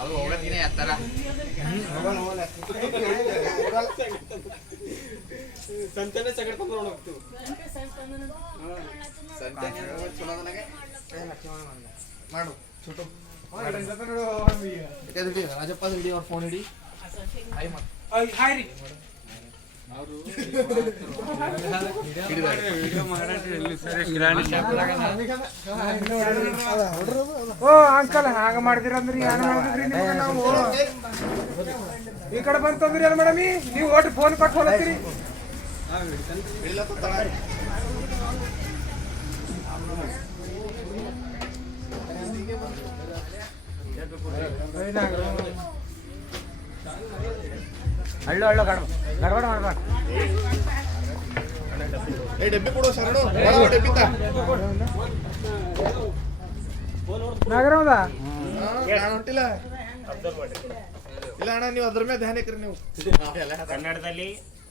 ಅವ್ರು ಹೋಗತ್ತೀನಿ ಎತ್ತರ ಸಂತಾನೆ ಸಗಡ್ ತಂದು ನೋಡೋಗ್ತೀವಿ ಸಂತೆ ಚಲೋ ನನಗೆ ಮಾಡು ಛೋಟು ಹಿಡಿ ರಾಜಪ್ಪ ಹಿಡಿ ಅವ್ರ ಫೋನ್ ಹಿಡಿ ಹಾಯ್ ಮಾಡು ಹಾಯ್ ರೀ ಓ, ಅಂಕಲ್, ಹಾಗ ಮಾಡಿದಿರಂದ್ರಿ ಏನ್ ಮಾಡಿದ್ರಿ ನೀವು ನಾವು. ಈ ಕಡೆ ಬಂತಂದ್ರಿ ಅಲ್ಲ ಮೇಡಮ್, ನೀವು ಒಟ್ಟು ಫೋನ್ ಕೊಟ್ಟು ಹೋಲತ್ತೀರಿ. ಹಳ್ಳು ಹಳ್ಳು ಗಡ ಗಡಬಡ ಮಾಡ್ಬೇಕು. ಏ ಡಬ್ಬಿ ಕೊಡು ಶರಣು. ಡಬ್ಬಿ ತಾ. ನಾಗರಾಮದ ನಾನು ಹೊಂಟಿಲ್ಲ. ಇಲ್ಲ ಅಣ್ಣ ನೀವು ಅದ್ರ ಮೇಲೆ ಧ್ಯಾನ ಇಕ್ರಿ ನೀವು. ಕನ್ನಡದಲ್ಲಿ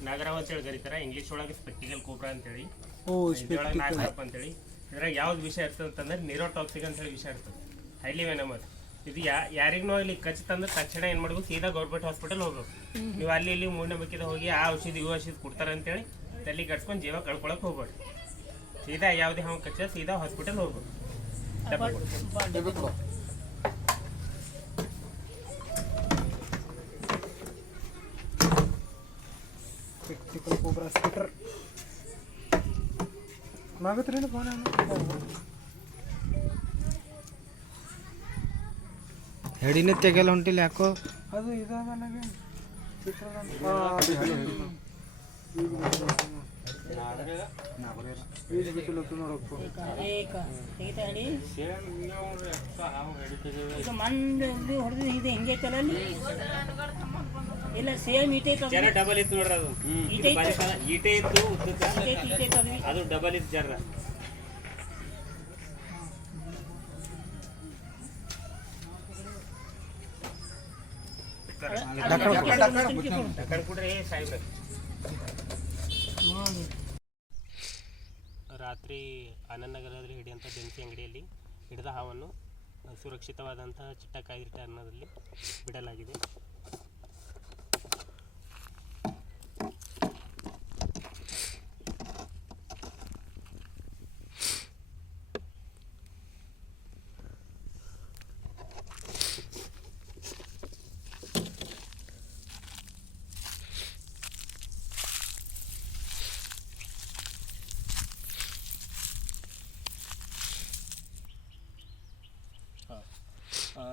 ನಾಗರಾವ್ ಅಂತೇಳಿ ಕರೀತಾರ ಇಂಗ್ಲಿಷ್ ಒಳಗೆ ಸ್ಪೆಕ್ಟಿಕಲ್ ಕೋಬ್ರಾ ಅಂತೇಳಿ. ಓ ಹಿಂದಿಯೊಳಗೆ ನಾಗರಪ್ಪ ಅಂತೇಳಿ. ಇದ್ರಾಗ ಯಾವ್ದು ವಿಷಯ ಇರ್ತದೆ ಅಂತಂದ್ರೆ ನಿರೋಟಾಕ್ಸಿಕ್ ಅಂತ ಹೇಳಿ ವಿಷಯ ಇರ್ತದೆ. ಹೈಲಿ ವೆನಮಸ್ ಇದು ಯಾ ಯಾರಿಗೂ ಇಲ್ಲಿ ಕಚ್ತಂದ್ರೆ ತಕ್ಷಣ ಏನು ಮಾಡಬೇಕು ಸೀದಾ ಗೌರ್ಮೆಂಟ್ ಹಾಸ್ಪಿಟಲ್ ಹೋಗ್ಬೇಕು. ನೀವು ಅಲ್ಲಿ ಇಲ್ಲಿ ಮೂಢನಂಬಿಕೆದ ಹೋಗಿ ಆ ಔಷಧಿ ಇವು ಔಷಧಿ ಕೊಡ್ತಾರೆ ಅಂತೇಳಿ ತಲೆ ಕಟ್ಕೊಂಡು ಜೀವ ಕಳ್ಕೊಳಕ್ ಹೋಗ್ಬೇಡಿ. ಸೀದಾ ಯಾವುದೇ ಹಾವು ಕಚ್ಚ ಸೀದಾ ಹಾಸ್ಪಿಟಲ್ ಹೋಗ್ಬೇಕು. ಡಬ್ಬಿ ಮಾಗತ್ರೇನು ಕೋಬ್ರಾ ಫೋನ್ ಹೆಡಿನೇ ತೆಗೆಲ್ಲ ಹೊಂಟಿಲ್ಲ ಯಾಕೋ? ಅದು? ಇಲ್ಲ ಸೇಮ್ ಈಟೆ ಜರ ಡಬಲ್ ಇತ್ತು ನೋಡ್ರಿ ಅದು. ಇತ್ತು. ಅದು ಡಬಲ್ ಇತ್ತು ಜರ ರಾತ್ರಿ ಆನಂದನಗರದಲ್ಲಿ ಹಿಡಿಯಂತ ಬೆಂಕಿ ಅಂಗಡಿಯಲ್ಲಿ ಹಿಡಿದ ಹಾವನ್ನು ಸುರಕ್ಷಿತವಾದಂತಹ ಚಿಟ್ಟಕಾಯಿರಿ ಅನ್ನೋದಲ್ಲಿ ಬಿಡಲಾಗಿದೆ.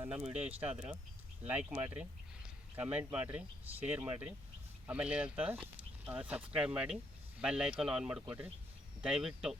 ನಮ್ಮ ವಿಡಿಯೋ ಇಷ್ಟ ಆದ್ರೆ ಲೈಕ್ ಮಾಡಿರಿ ಕಮೆಂಟ್ ಮಾಡಿರಿ ಶೇರ್ ಮಾಡಿರಿ. ಆಮೇಲೆ ಏನಂತ ಸಬ್ಸ್ಕ್ರೈಬ್ ಮಾಡಿ ಬೆಲ್ ಐಕಾನ್ ಆನ್ ಮಾಡಿಕೊಡ್ರಿ. ದಯವಿಟ್ಟು.